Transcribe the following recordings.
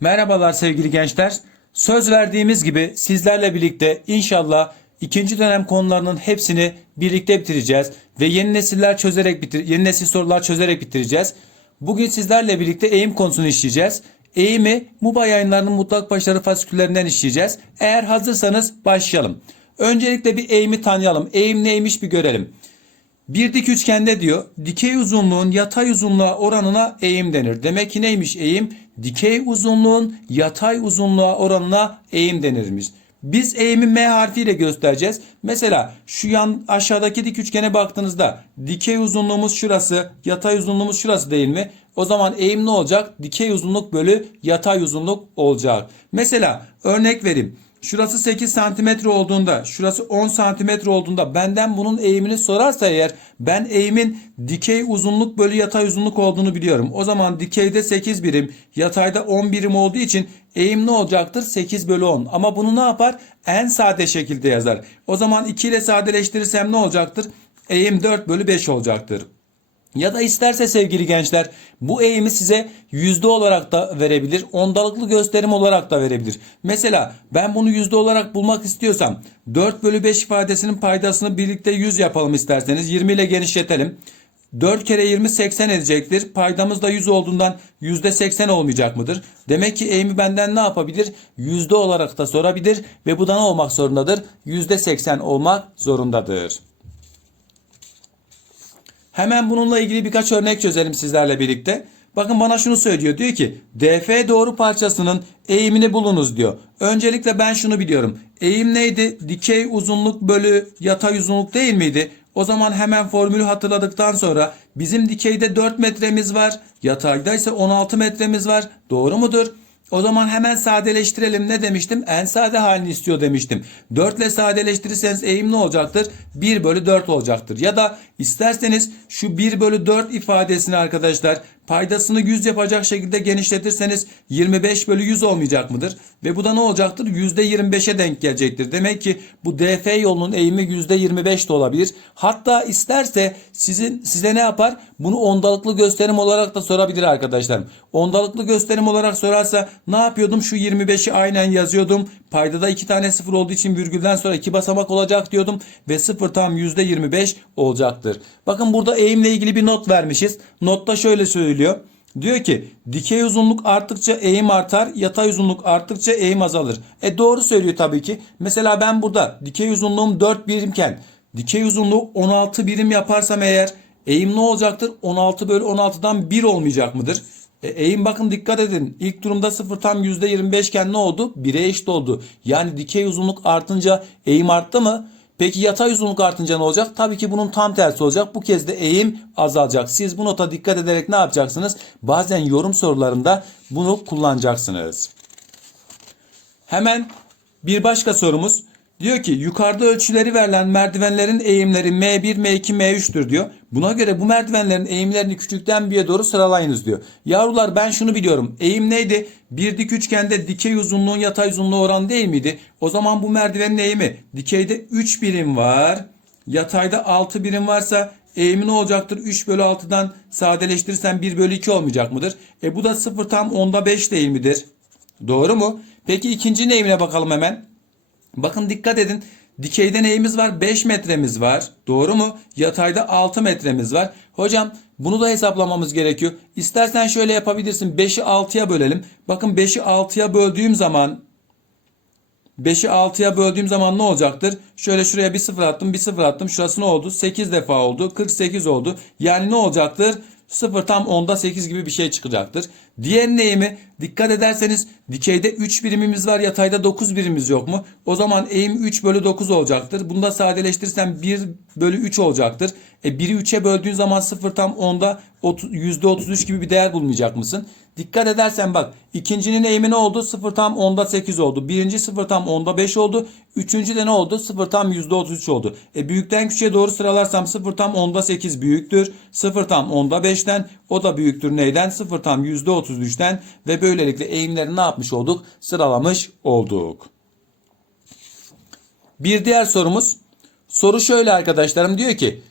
Merhabalar sevgili gençler. Söz verdiğimiz gibi sizlerle birlikte inşallah ikinci dönem konularının hepsini birlikte bitireceğiz ve yeni nesiller çözerek bitir yeni nesil sorular çözerek bitireceğiz. Bugün sizlerle birlikte eğim konusunu işleyeceğiz. Eğimi MUBA yayınlarının mutlak başarı fasiküllerinden işleyeceğiz. Eğer hazırsanız başlayalım. Öncelikle bir eğimi tanıyalım. Eğim neymiş bir görelim. Bir dik üçgende diyor dikey uzunluğun yatay uzunluğa oranına eğim denir. Demek ki neymiş eğim? Dikey uzunluğun yatay uzunluğa oranına eğim denirmiş. Biz eğimi M harfiyle göstereceğiz. Mesela şu yan aşağıdaki dik üçgene baktığınızda dikey uzunluğumuz şurası, yatay uzunluğumuz şurası değil mi? O zaman eğim ne olacak? Dikey uzunluk bölü yatay uzunluk olacak. Mesela örnek vereyim. Şurası 8 santimetre olduğunda, şurası 10 santimetre olduğunda benden bunun eğimini sorarsa eğer ben eğimin dikey uzunluk bölü yatay uzunluk olduğunu biliyorum. O zaman dikeyde 8 birim, yatayda 10 birim olduğu için eğim ne olacaktır? 8 bölü 10. Ama bunu ne yapar? En sade şekilde yazar. O zaman 2 ile sadeleştirirsem ne olacaktır? Eğim 4 bölü 5 olacaktır. Ya da isterse sevgili gençler bu eğimi size yüzde olarak da verebilir. Ondalıklı gösterim olarak da verebilir. Mesela ben bunu yüzde olarak bulmak istiyorsam 4 bölü 5 ifadesinin paydasını birlikte 100 yapalım isterseniz. 20 ile genişletelim. 4 kere 20 80 edecektir. Paydamız da 100 olduğundan yüzde 80 olmayacak mıdır? Demek ki eğimi benden ne yapabilir? Yüzde olarak da sorabilir ve bu da ne olmak zorundadır? Yüzde 80 olmak zorundadır. Hemen bununla ilgili birkaç örnek çözelim sizlerle birlikte. Bakın bana şunu söylüyor. Diyor ki DF doğru parçasının eğimini bulunuz diyor. Öncelikle ben şunu biliyorum. Eğim neydi? Dikey uzunluk bölü yatay uzunluk değil miydi? O zaman hemen formülü hatırladıktan sonra bizim dikeyde 4 metremiz var. Yatayda ise 16 metremiz var. Doğru mudur? O zaman hemen sadeleştirelim. Ne demiştim? En sade halini istiyor demiştim. 4 ile sadeleştirirseniz eğim ne olacaktır? 1 bölü 4 olacaktır. Ya da isterseniz şu 1 bölü 4 ifadesini arkadaşlar paydasını 100 yapacak şekilde genişletirseniz 25 bölü 100 olmayacak mıdır? Ve bu da ne olacaktır? %25'e denk gelecektir. Demek ki bu DF yolunun eğimi %25 de olabilir. Hatta isterse sizin size ne yapar? Bunu ondalıklı gösterim olarak da sorabilir arkadaşlarım. Ondalıklı gösterim olarak sorarsa ne yapıyordum? Şu 25'i aynen yazıyordum. Paydada 2 tane sıfır olduğu için virgülden sonra 2 basamak olacak diyordum. Ve sıfır tam %25 olacaktır. Bakın burada eğimle ilgili bir not vermişiz. Notta şöyle söylüyor. Diyor ki dikey uzunluk arttıkça eğim artar, yatay uzunluk arttıkça eğim azalır. E doğru söylüyor tabii ki. Mesela ben burada dikey uzunluğum 4 birimken dikey uzunluğu 16 birim yaparsam eğer eğim ne olacaktır? 16 bölü 16'dan 1 olmayacak mıdır? E, eğim bakın dikkat edin. İlk durumda 0 tam %25 iken ne oldu? 1'e eşit oldu. Yani dikey uzunluk artınca eğim arttı mı? Peki yatay uzunluk artınca ne olacak? Tabii ki bunun tam tersi olacak. Bu kez de eğim azalacak. Siz bu nota dikkat ederek ne yapacaksınız? Bazen yorum sorularında bunu kullanacaksınız. Hemen bir başka sorumuz. Diyor ki yukarıda ölçüleri verilen merdivenlerin eğimleri M1, M2, M3'tür diyor. Buna göre bu merdivenlerin eğimlerini küçükten bir'e doğru sıralayınız diyor. Yavrular ben şunu biliyorum. Eğim neydi? Bir dik üçgende dikey uzunluğun yatay uzunluğu oranı değil miydi? O zaman bu merdivenin eğimi dikeyde 3 birim var. Yatayda 6 birim varsa eğimi ne olacaktır? 3 bölü 6'dan sadeleştirirsen 1 bölü 2 olmayacak mıdır? E bu da 0 tam onda 5 değil midir? Doğru mu? Peki ikinci eğimine bakalım hemen. Bakın dikkat edin. Dikeyde neyimiz var? 5 metremiz var. Doğru mu? Yatayda 6 metremiz var. Hocam bunu da hesaplamamız gerekiyor. İstersen şöyle yapabilirsin. 5'i 6'ya bölelim. Bakın 5'i 6'ya böldüğüm zaman 5'i 6'ya böldüğüm zaman ne olacaktır? Şöyle şuraya bir sıfır attım, bir sıfır attım. Şurası ne oldu? 8 defa oldu. 48 oldu. Yani ne olacaktır? 0 tam 10'da 8 gibi bir şey çıkacaktır. Diğer neyimi? Dikkat ederseniz dikeyde 3 birimimiz var yatayda 9 birimimiz yok mu? O zaman eğim 3 bölü 9 olacaktır. Bunu da sadeleştirirsem 1 bölü 3 olacaktır. E 1'i 3'e böldüğün zaman 0 tam 10'da %33 gibi bir değer bulmayacak mısın? Dikkat edersen bak ikincinin eğimi ne oldu? 0 tam 10'da 8 oldu. Birinci 0 tam 10'da 5 oldu. Üçüncü de ne oldu? 0 tam %33 oldu. E büyükten küçüğe doğru sıralarsam 0 tam 10'da 8 büyüktür. 0 tam 10'da 5'ten o da büyüktür neyden? 0 tam %33'ten ve böylelikle eğimleri ne yapmış olduk? Sıralamış olduk. Bir diğer sorumuz. Soru şöyle arkadaşlarım diyor ki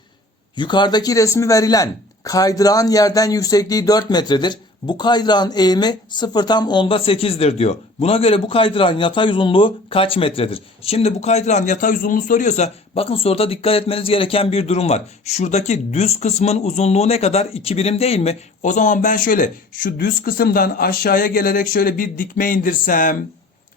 yukarıdaki resmi verilen kaydırağın yerden yüksekliği 4 metredir. Bu kaydırağın eğimi 0 tam onda 8'dir diyor. Buna göre bu kaydırağın yatay uzunluğu kaç metredir? Şimdi bu kaydırağın yatay uzunluğunu soruyorsa bakın soruda dikkat etmeniz gereken bir durum var. Şuradaki düz kısmın uzunluğu ne kadar? 2 birim değil mi? O zaman ben şöyle şu düz kısımdan aşağıya gelerek şöyle bir dikme indirsem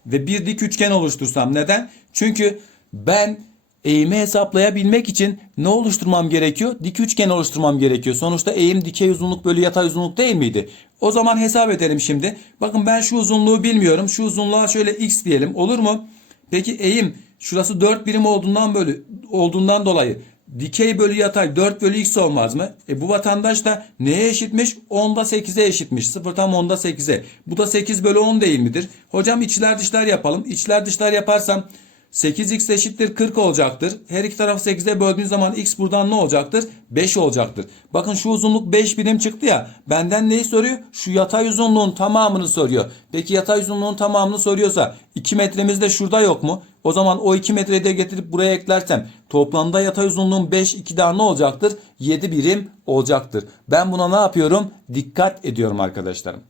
ve bir dik üçgen oluştursam. Neden? Çünkü ben eğimi hesaplayabilmek için ne oluşturmam gerekiyor? Dik üçgen oluşturmam gerekiyor. Sonuçta eğim dikey uzunluk bölü yatay uzunluk değil miydi? O zaman hesap edelim şimdi. Bakın ben şu uzunluğu bilmiyorum. Şu uzunluğa şöyle x diyelim. Olur mu? Peki eğim şurası 4 birim olduğundan bölü olduğundan dolayı dikey bölü yatay 4 bölü x olmaz mı? E bu vatandaş da neye eşitmiş? 10'da 8'e eşitmiş. 0 tam 10'da 8'e. Bu da 8 bölü 10 değil midir? Hocam içler dışlar yapalım. İçler dışlar yaparsam 8x eşittir 40 olacaktır. Her iki tarafı 8'e böldüğün zaman x buradan ne olacaktır? 5 olacaktır. Bakın şu uzunluk 5 birim çıktı ya. Benden neyi soruyor? Şu yatay uzunluğun tamamını soruyor. Peki yatay uzunluğun tamamını soruyorsa 2 metremiz de şurada yok mu? O zaman o 2 metreyi de getirip buraya eklersem toplamda yatay uzunluğun 5 2 daha ne olacaktır? 7 birim olacaktır. Ben buna ne yapıyorum? Dikkat ediyorum arkadaşlarım.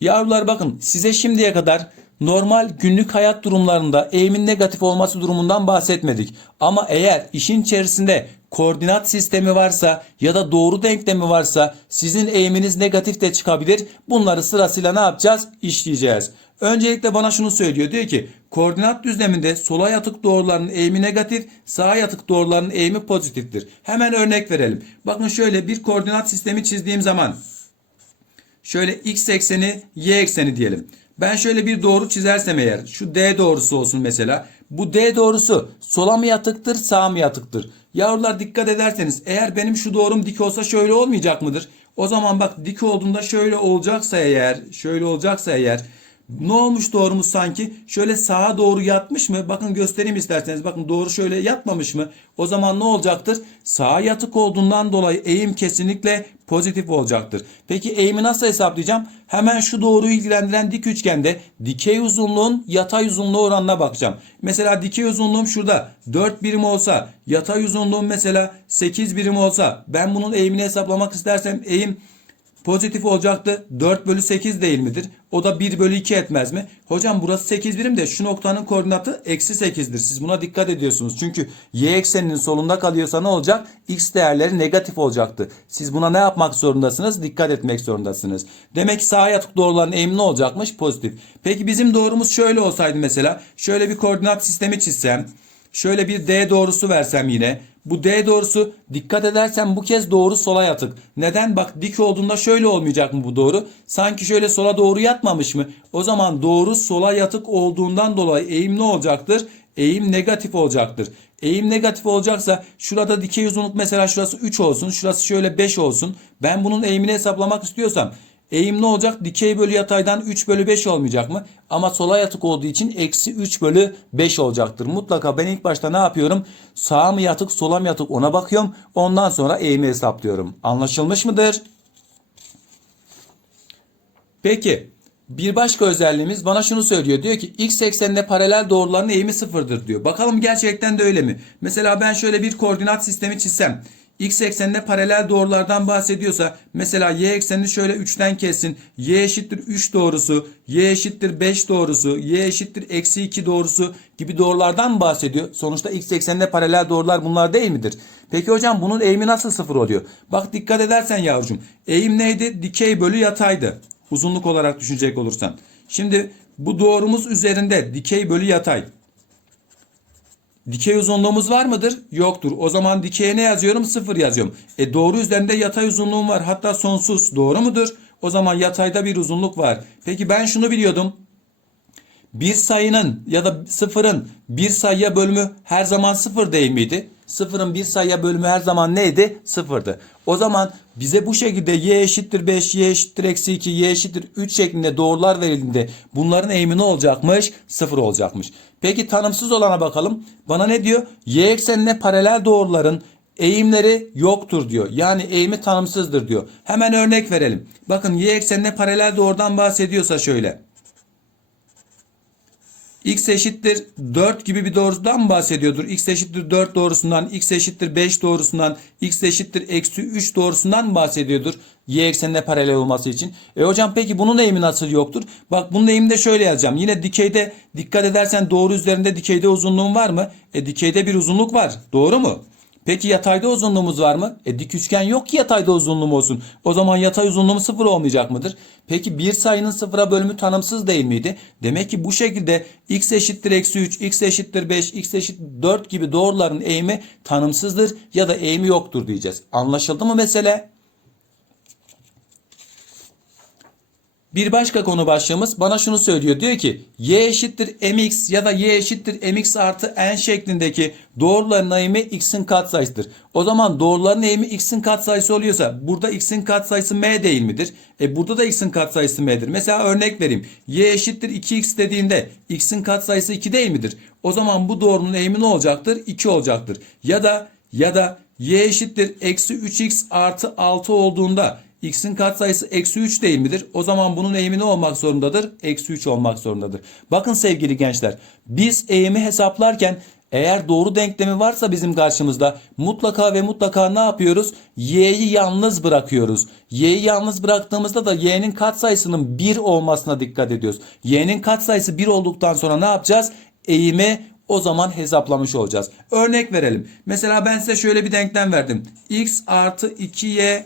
Yavrular bakın size şimdiye kadar normal günlük hayat durumlarında eğimin negatif olması durumundan bahsetmedik. Ama eğer işin içerisinde koordinat sistemi varsa ya da doğru denklemi varsa sizin eğiminiz negatif de çıkabilir. Bunları sırasıyla ne yapacağız? İşleyeceğiz. Öncelikle bana şunu söylüyor. Diyor ki koordinat düzleminde sola yatık doğruların eğimi negatif, sağa yatık doğruların eğimi pozitiftir. Hemen örnek verelim. Bakın şöyle bir koordinat sistemi çizdiğim zaman Şöyle x ekseni y ekseni diyelim. Ben şöyle bir doğru çizersem eğer şu d doğrusu olsun mesela. Bu d doğrusu sola mı yatıktır sağa mı yatıktır? Yavrular dikkat ederseniz eğer benim şu doğrum dik olsa şöyle olmayacak mıdır? O zaman bak dik olduğunda şöyle olacaksa eğer şöyle olacaksa eğer ne olmuş doğrumuz sanki? Şöyle sağa doğru yatmış mı? Bakın göstereyim isterseniz. Bakın doğru şöyle yatmamış mı? O zaman ne olacaktır? Sağa yatık olduğundan dolayı eğim kesinlikle pozitif olacaktır. Peki eğimi nasıl hesaplayacağım? Hemen şu doğruyu ilgilendiren dik üçgende dikey uzunluğun yatay uzunluğu oranına bakacağım. Mesela dikey uzunluğum şurada 4 birim olsa, yatay uzunluğum mesela 8 birim olsa ben bunun eğimini hesaplamak istersem eğim pozitif olacaktı. 4 bölü 8 değil midir? O da 1 bölü 2 etmez mi? Hocam burası 8 birim de şu noktanın koordinatı eksi 8'dir. Siz buna dikkat ediyorsunuz. Çünkü y ekseninin solunda kalıyorsa ne olacak? x değerleri negatif olacaktı. Siz buna ne yapmak zorundasınız? Dikkat etmek zorundasınız. Demek ki sağa yatık doğruların eğimi ne olacakmış? Pozitif. Peki bizim doğrumuz şöyle olsaydı mesela. Şöyle bir koordinat sistemi çizsem. Şöyle bir D doğrusu versem yine. Bu D doğrusu dikkat edersen bu kez doğru sola yatık. Neden? Bak dik olduğunda şöyle olmayacak mı bu doğru? Sanki şöyle sola doğru yatmamış mı? O zaman doğru sola yatık olduğundan dolayı eğim ne olacaktır? Eğim negatif olacaktır. Eğim negatif olacaksa şurada dikey uzunluk mesela şurası 3 olsun. Şurası şöyle 5 olsun. Ben bunun eğimini hesaplamak istiyorsam Eğim ne olacak? Dikey bölü yataydan 3 bölü 5 olmayacak mı? Ama sola yatık olduğu için eksi 3 bölü 5 olacaktır. Mutlaka ben ilk başta ne yapıyorum? Sağa mı yatık sola mı yatık ona bakıyorum. Ondan sonra eğimi hesaplıyorum. Anlaşılmış mıdır? Peki bir başka özelliğimiz bana şunu söylüyor. Diyor ki x eksenine paralel doğruların eğimi sıfırdır diyor. Bakalım gerçekten de öyle mi? Mesela ben şöyle bir koordinat sistemi çizsem. X eksenine paralel doğrulardan bahsediyorsa mesela y eksenini şöyle 3'ten kessin. y eşittir 3 doğrusu, y eşittir 5 doğrusu, y eşittir eksi 2 doğrusu gibi doğrulardan bahsediyor? Sonuçta x eksenine paralel doğrular bunlar değil midir? Peki hocam bunun eğimi nasıl sıfır oluyor? Bak dikkat edersen yavrucuğum. Eğim neydi? Dikey bölü yataydı. Uzunluk olarak düşünecek olursan. Şimdi bu doğrumuz üzerinde dikey bölü yatay. Dikey uzunluğumuz var mıdır? Yoktur. O zaman dikeye ne yazıyorum? Sıfır yazıyorum. E doğru üzerinde yatay uzunluğum var. Hatta sonsuz. Doğru mudur? O zaman yatayda bir uzunluk var. Peki ben şunu biliyordum. Bir sayının ya da sıfırın bir sayıya bölümü her zaman sıfır değil miydi? Sıfırın bir sayıya bölümü her zaman neydi? Sıfırdı. O zaman bize bu şekilde y eşittir 5, y eşittir eksi 2, y eşittir 3 şeklinde doğrular verildiğinde bunların eğimi ne olacakmış? Sıfır olacakmış. Peki tanımsız olana bakalım. Bana ne diyor? Y eksenine paralel doğruların eğimleri yoktur diyor. Yani eğimi tanımsızdır diyor. Hemen örnek verelim. Bakın y eksenine paralel doğrudan bahsediyorsa şöyle. X eşittir 4 gibi bir doğrudan bahsediyordur? x eşittir 4 doğrusundan, x eşittir 5 doğrusundan, x eşittir eksi 3 doğrusundan bahsediyordur? Y eksenine paralel olması için. E hocam peki bunun eğimi nasıl yoktur? Bak bunun eğimini de şöyle yazacağım. Yine dikeyde dikkat edersen doğru üzerinde dikeyde uzunluğun var mı? E dikeyde bir uzunluk var. Doğru mu? Peki yatayda uzunluğumuz var mı? E dik üçgen yok ki yatayda uzunluğum olsun. O zaman yatay uzunluğum sıfır olmayacak mıdır? Peki bir sayının sıfıra bölümü tanımsız değil miydi? Demek ki bu şekilde x eşittir eksi 3, x eşittir 5, x eşittir 4 gibi doğruların eğimi tanımsızdır ya da eğimi yoktur diyeceğiz. Anlaşıldı mı mesele? Bir başka konu başlığımız bana şunu söylüyor. Diyor ki y eşittir mx ya da y eşittir mx artı n şeklindeki doğruların eğimi x'in katsayısıdır. O zaman doğruların eğimi x'in katsayısı oluyorsa burada x'in katsayısı m değil midir? E burada da x'in katsayısı m'dir. Mesela örnek vereyim. y eşittir 2x dediğinde x'in katsayısı 2 değil midir? O zaman bu doğrunun eğimi ne olacaktır? 2 olacaktır. Ya da ya da y eşittir eksi 3x artı 6 olduğunda x'in katsayısı eksi 3 değil midir? O zaman bunun eğimi ne olmak zorundadır? Eksi 3 olmak zorundadır. Bakın sevgili gençler biz eğimi hesaplarken eğer doğru denklemi varsa bizim karşımızda mutlaka ve mutlaka ne yapıyoruz? Y'yi yalnız bırakıyoruz. Y'yi yalnız bıraktığımızda da y'nin katsayısının 1 olmasına dikkat ediyoruz. Y'nin katsayısı 1 olduktan sonra ne yapacağız? Eğimi o zaman hesaplamış olacağız. Örnek verelim. Mesela ben size şöyle bir denklem verdim. x artı 2y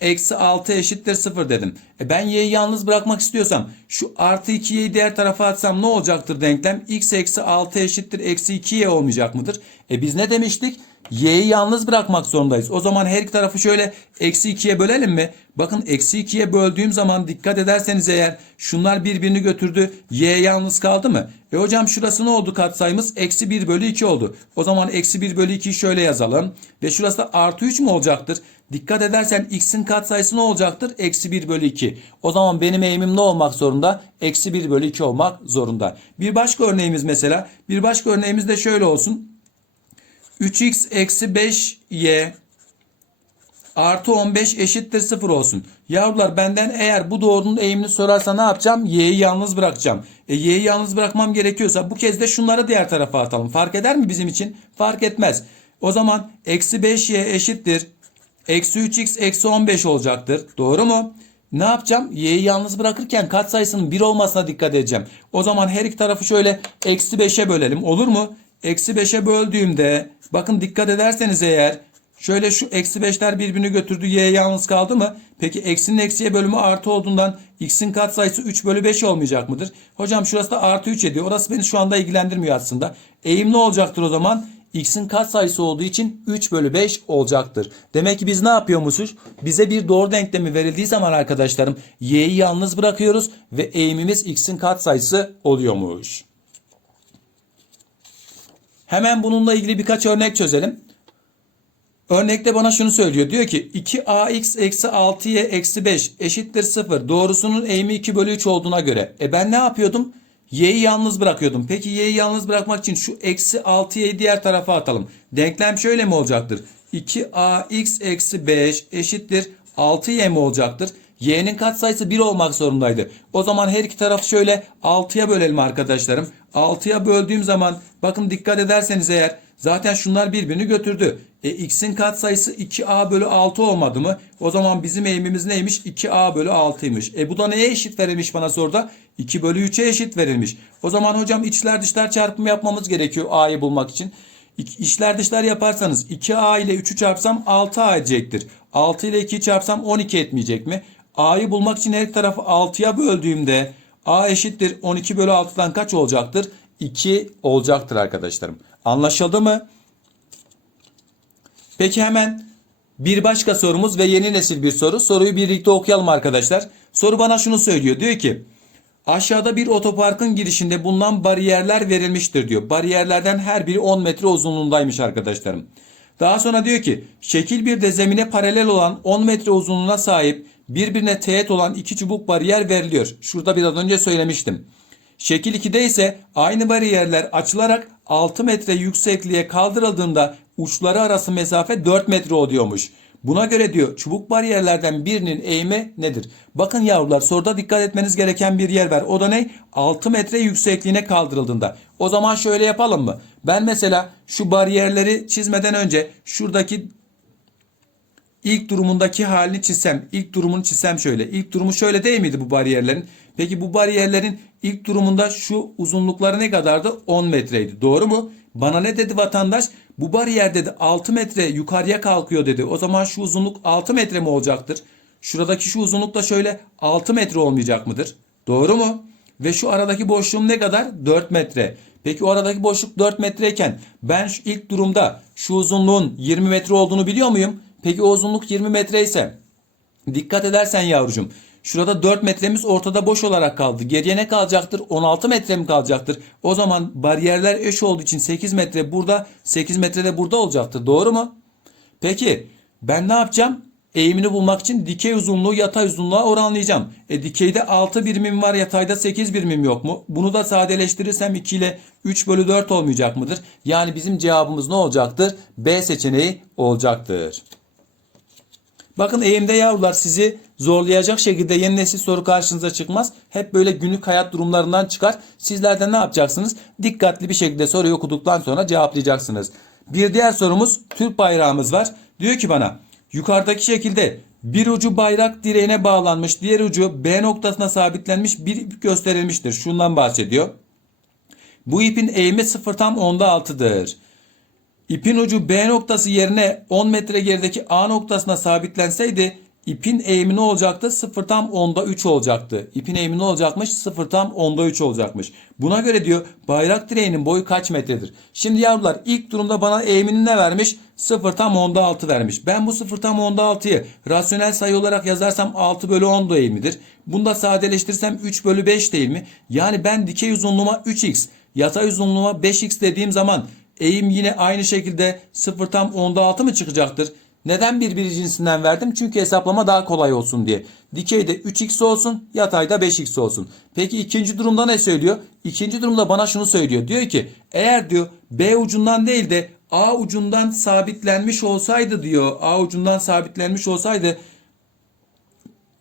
eksi 6 eşittir 0 dedim. E ben y'yi yalnız bırakmak istiyorsam şu artı 2y'yi diğer tarafa atsam ne olacaktır denklem? x eksi 6 eşittir eksi 2y olmayacak mıdır? E biz ne demiştik? y'yi yalnız bırakmak zorundayız. O zaman her iki tarafı şöyle eksi 2'ye bölelim mi? Bakın eksi 2'ye böldüğüm zaman dikkat ederseniz eğer şunlar birbirini götürdü. y yalnız kaldı mı? E hocam şurası ne oldu katsayımız? Eksi 1 bölü 2 oldu. O zaman eksi 1 bölü 2'yi şöyle yazalım. Ve şurası da artı 3 mü olacaktır? Dikkat edersen x'in katsayısı ne olacaktır? Eksi 1 bölü 2. O zaman benim eğimim ne olmak zorunda? Eksi 1 bölü 2 olmak zorunda. Bir başka örneğimiz mesela. Bir başka örneğimiz de şöyle olsun. 3x eksi 5y artı 15 eşittir 0 olsun. Yavrular benden eğer bu doğrunun eğimini sorarsa ne yapacağım? Y'yi yalnız bırakacağım. E y'yi yalnız bırakmam gerekiyorsa bu kez de şunları diğer tarafa atalım. Fark eder mi bizim için? Fark etmez. O zaman eksi 5y eşittir. Eksi 3x eksi 15 olacaktır. Doğru mu? Ne yapacağım? Y'yi yalnız bırakırken katsayısının 1 olmasına dikkat edeceğim. O zaman her iki tarafı şöyle eksi 5'e bölelim. Olur mu? Eksi 5'e böldüğümde bakın dikkat ederseniz eğer şöyle şu eksi 5'ler birbirini götürdü. Y yalnız kaldı mı? Peki eksinin eksiye bölümü artı olduğundan x'in katsayısı 3 bölü 5 olmayacak mıdır? Hocam şurası da artı 3 ediyor. Orası beni şu anda ilgilendirmiyor aslında. Eğim ne olacaktır o zaman? X'in katsayısı olduğu için 3 bölü 5 olacaktır. Demek ki biz ne yapıyormuşuz? Bize bir doğru denklemi verildiği zaman arkadaşlarım y'yi yalnız bırakıyoruz ve eğimimiz x'in katsayısı oluyormuş. Hemen bununla ilgili birkaç örnek çözelim. Örnekte bana şunu söylüyor. Diyor ki 2ax eksi 6y eksi 5 eşittir 0. Doğrusunun eğimi 2 bölü 3 olduğuna göre. E ben ne yapıyordum? Y'yi yalnız bırakıyordum. Peki y'yi yalnız bırakmak için şu eksi 6y'yi diğer tarafa atalım. Denklem şöyle mi olacaktır? 2ax eksi 5 eşittir 6y mi olacaktır? y'nin katsayısı 1 olmak zorundaydı. O zaman her iki tarafı şöyle 6'ya bölelim arkadaşlarım. 6'ya böldüğüm zaman bakın dikkat ederseniz eğer zaten şunlar birbirini götürdü. E, x'in katsayısı 2a bölü 6 olmadı mı? O zaman bizim eğimimiz neymiş? 2a bölü 6'ymış. E bu da neye eşit verilmiş bana soruda? 2 bölü 3'e eşit verilmiş. O zaman hocam içler dışlar çarpımı yapmamız gerekiyor a'yı bulmak için. İçler dışlar yaparsanız 2a ile 3'ü çarpsam 6a edecektir. 6 ile 2'yi çarpsam 12 etmeyecek mi? a'yı bulmak için her tarafı 6'ya böldüğümde a eşittir 12 bölü 6'dan kaç olacaktır? 2 olacaktır arkadaşlarım. Anlaşıldı mı? Peki hemen bir başka sorumuz ve yeni nesil bir soru. Soruyu birlikte okuyalım arkadaşlar. Soru bana şunu söylüyor. Diyor ki aşağıda bir otoparkın girişinde bulunan bariyerler verilmiştir diyor. Bariyerlerden her biri 10 metre uzunluğundaymış arkadaşlarım. Daha sonra diyor ki şekil bir de zemine paralel olan 10 metre uzunluğuna sahip birbirine teğet olan iki çubuk bariyer veriliyor. Şurada biraz önce söylemiştim. Şekil 2'de ise aynı bariyerler açılarak 6 metre yüksekliğe kaldırıldığında uçları arası mesafe 4 metre oluyormuş. Buna göre diyor çubuk bariyerlerden birinin eğimi nedir? Bakın yavrular soruda dikkat etmeniz gereken bir yer var. O da ne? 6 metre yüksekliğine kaldırıldığında. O zaman şöyle yapalım mı? Ben mesela şu bariyerleri çizmeden önce şuradaki ilk durumundaki halini çizsem, ilk durumunu çizsem şöyle. İlk durumu şöyle değil miydi bu bariyerlerin? Peki bu bariyerlerin ilk durumunda şu uzunlukları ne kadardı? 10 metreydi. Doğru mu? Bana ne dedi vatandaş? Bu bariyer dedi 6 metre yukarıya kalkıyor dedi. O zaman şu uzunluk 6 metre mi olacaktır? Şuradaki şu uzunluk da şöyle 6 metre olmayacak mıdır? Doğru mu? Ve şu aradaki boşluğum ne kadar? 4 metre. Peki o aradaki boşluk 4 metreyken ben şu ilk durumda şu uzunluğun 20 metre olduğunu biliyor muyum? Peki o uzunluk 20 metre ise dikkat edersen yavrucuğum şurada 4 metremiz ortada boş olarak kaldı. Geriye ne kalacaktır? 16 metre mi kalacaktır? O zaman bariyerler eş olduğu için 8 metre burada 8 metre de burada olacaktır. Doğru mu? Peki ben ne yapacağım? Eğimini bulmak için dikey uzunluğu yatay uzunluğa oranlayacağım. E dikeyde 6 birimim var yatayda 8 birimim yok mu? Bunu da sadeleştirirsem 2 ile 3 bölü 4 olmayacak mıdır? Yani bizim cevabımız ne olacaktır? B seçeneği olacaktır. Bakın eğimde yavrular sizi zorlayacak şekilde yeni nesil soru karşınıza çıkmaz. Hep böyle günlük hayat durumlarından çıkar. Sizler de ne yapacaksınız? Dikkatli bir şekilde soruyu okuduktan sonra cevaplayacaksınız. Bir diğer sorumuz Türk bayrağımız var. Diyor ki bana yukarıdaki şekilde bir ucu bayrak direğine bağlanmış, diğer ucu B noktasına sabitlenmiş bir ip gösterilmiştir. Şundan bahsediyor. Bu ipin eğimi 0 tam onda 6'dır. İpin ucu B noktası yerine 10 metre gerideki A noktasına sabitlenseydi ipin eğimi ne olacaktı? 0 tam onda 3 olacaktı. İpin eğimi ne olacakmış? 0 tam onda 3 olacakmış. Buna göre diyor bayrak direğinin boyu kaç metredir? Şimdi yavrular ilk durumda bana eğimini ne vermiş? 0 tam onda 6 vermiş. Ben bu 0 tam onda 6'yı rasyonel sayı olarak yazarsam 6 bölü 10 da eğimidir. Bunu da sadeleştirirsem 3 bölü 5 değil mi? Yani ben dikey uzunluğuma 3x, yatay uzunluğuma 5x dediğim zaman eğim yine aynı şekilde 0 tam onda 6 mı çıkacaktır? Neden birbiri cinsinden verdim? Çünkü hesaplama daha kolay olsun diye. Dikeyde 3x olsun, yatayda 5x olsun. Peki ikinci durumda ne söylüyor? İkinci durumda bana şunu söylüyor. Diyor ki eğer diyor B ucundan değil de A ucundan sabitlenmiş olsaydı diyor. A ucundan sabitlenmiş olsaydı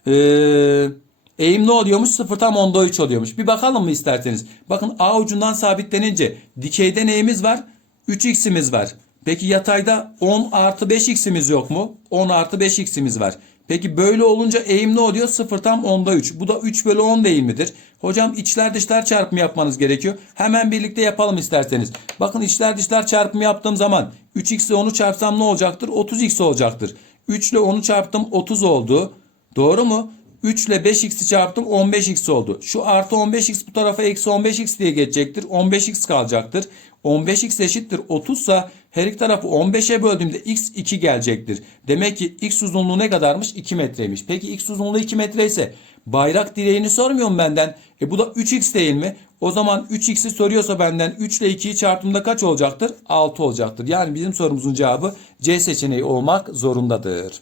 eee Eğim ne oluyormuş? 0 tam onda 3 oluyormuş. Bir bakalım mı isterseniz? Bakın A ucundan sabitlenince dikeyde neyimiz var? 3x'imiz var. Peki yatayda 10 artı 5x'imiz yok mu? 10 artı 5x'imiz var. Peki böyle olunca eğim ne oluyor? 0 tam onda 3. Bu da 3 bölü 10 değil midir? Hocam içler dışlar çarpımı yapmanız gerekiyor. Hemen birlikte yapalım isterseniz. Bakın içler dışlar çarpımı yaptığım zaman 3x ile 10'u çarpsam ne olacaktır? 30x olacaktır. 3 ile 10'u çarptım 30 oldu. Doğru mu? 3 ile 5x'i çarptım 15x oldu. Şu artı 15x bu tarafa eksi 15x diye geçecektir. 15x kalacaktır. 15x eşittir 30 ise her iki tarafı 15'e böldüğümde x 2 gelecektir. Demek ki x uzunluğu ne kadarmış? 2 metreymiş. Peki x uzunluğu 2 metre ise bayrak direğini sormuyor mu benden? E bu da 3x değil mi? O zaman 3x'i soruyorsa benden 3 ile 2'yi çarptığımda kaç olacaktır? 6 olacaktır. Yani bizim sorumuzun cevabı C seçeneği olmak zorundadır.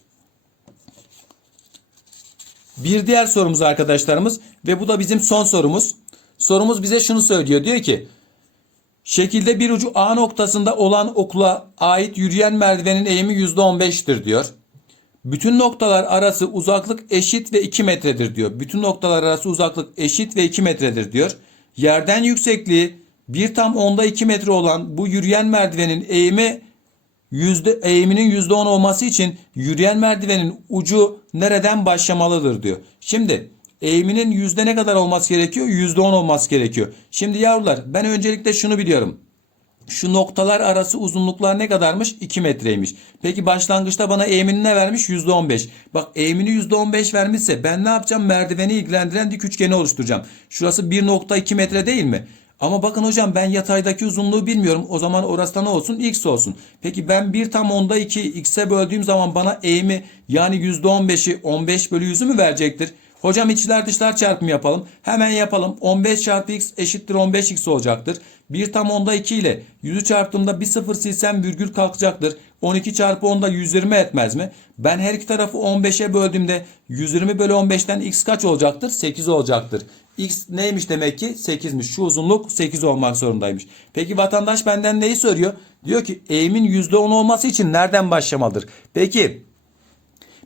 Bir diğer sorumuz arkadaşlarımız ve bu da bizim son sorumuz. Sorumuz bize şunu söylüyor. Diyor ki şekilde bir ucu A noktasında olan okula ait yürüyen merdivenin eğimi %15'tir diyor. Bütün noktalar arası uzaklık eşit ve 2 metredir diyor. Bütün noktalar arası uzaklık eşit ve 2 metredir diyor. Yerden yüksekliği 1 tam onda 2 metre olan bu yürüyen merdivenin eğimi yüzde eğiminin yüzde on olması için yürüyen merdivenin ucu nereden başlamalıdır diyor. Şimdi eğiminin yüzde ne kadar olması gerekiyor? Yüzde on olması gerekiyor. Şimdi yavrular ben öncelikle şunu biliyorum. Şu noktalar arası uzunluklar ne kadarmış? 2 metreymiş. Peki başlangıçta bana eğimini ne vermiş? %15. Bak eğimini %15 vermişse ben ne yapacağım? Merdiveni ilgilendiren dik üçgeni oluşturacağım. Şurası 1.2 metre değil mi? Ama bakın hocam ben yataydaki uzunluğu bilmiyorum. O zaman orası da ne olsun? X olsun. Peki ben 1 tam onda 2 x'e böldüğüm zaman bana eğimi yani %15'i 15 bölü 100'ü mü verecektir? Hocam içler dışlar çarpımı yapalım. Hemen yapalım. 15 çarpı x eşittir 15x olacaktır. 1 tam onda 2 ile 100'ü çarptığımda bir sıfır silsem virgül kalkacaktır. 12 çarpı 10'da 120 etmez mi? Ben her iki tarafı 15'e böldüğümde 120 bölü 15'ten x kaç olacaktır? 8 olacaktır. X neymiş demek ki? 8'miş. Şu uzunluk 8 olmak zorundaymış. Peki vatandaş benden neyi soruyor? Diyor ki eğimin %10 olması için nereden başlamalıdır? Peki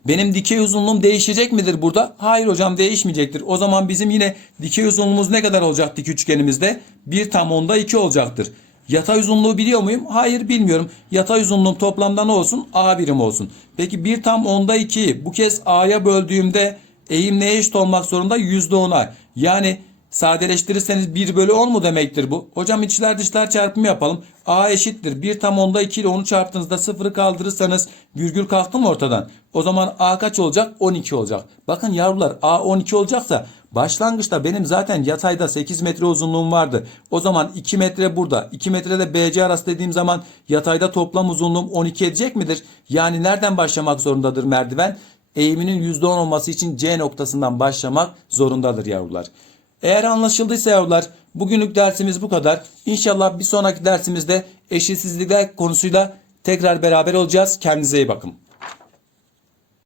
Benim dikey uzunluğum değişecek midir burada? Hayır hocam değişmeyecektir. O zaman bizim yine dikey uzunluğumuz ne kadar olacak dik üçgenimizde? 1 tam onda 2 olacaktır. Yatay uzunluğu biliyor muyum? Hayır bilmiyorum. Yatay uzunluğum toplamda ne olsun? A birim olsun. Peki 1 tam onda 2'yi bu kez A'ya böldüğümde eğim neye eşit olmak zorunda? %10'a. Yani sadeleştirirseniz 1 bölü 10 mu demektir bu? Hocam içler dışlar çarpımı yapalım. A eşittir. 1 tam onda 2 ile 10'u çarptığınızda 0'ı kaldırırsanız virgül kalktı mı ortadan? O zaman A kaç olacak? 12 olacak. Bakın yavrular A 12 olacaksa başlangıçta benim zaten yatayda 8 metre uzunluğum vardı. O zaman 2 metre burada. 2 metre de BC arası dediğim zaman yatayda toplam uzunluğum 12 edecek midir? Yani nereden başlamak zorundadır merdiven? Eğiminin %10 olması için C noktasından başlamak zorundadır yavrular. Eğer anlaşıldıysa yavrular bugünlük dersimiz bu kadar. İnşallah bir sonraki dersimizde eşitsizlikler konusuyla tekrar beraber olacağız. Kendinize iyi bakın.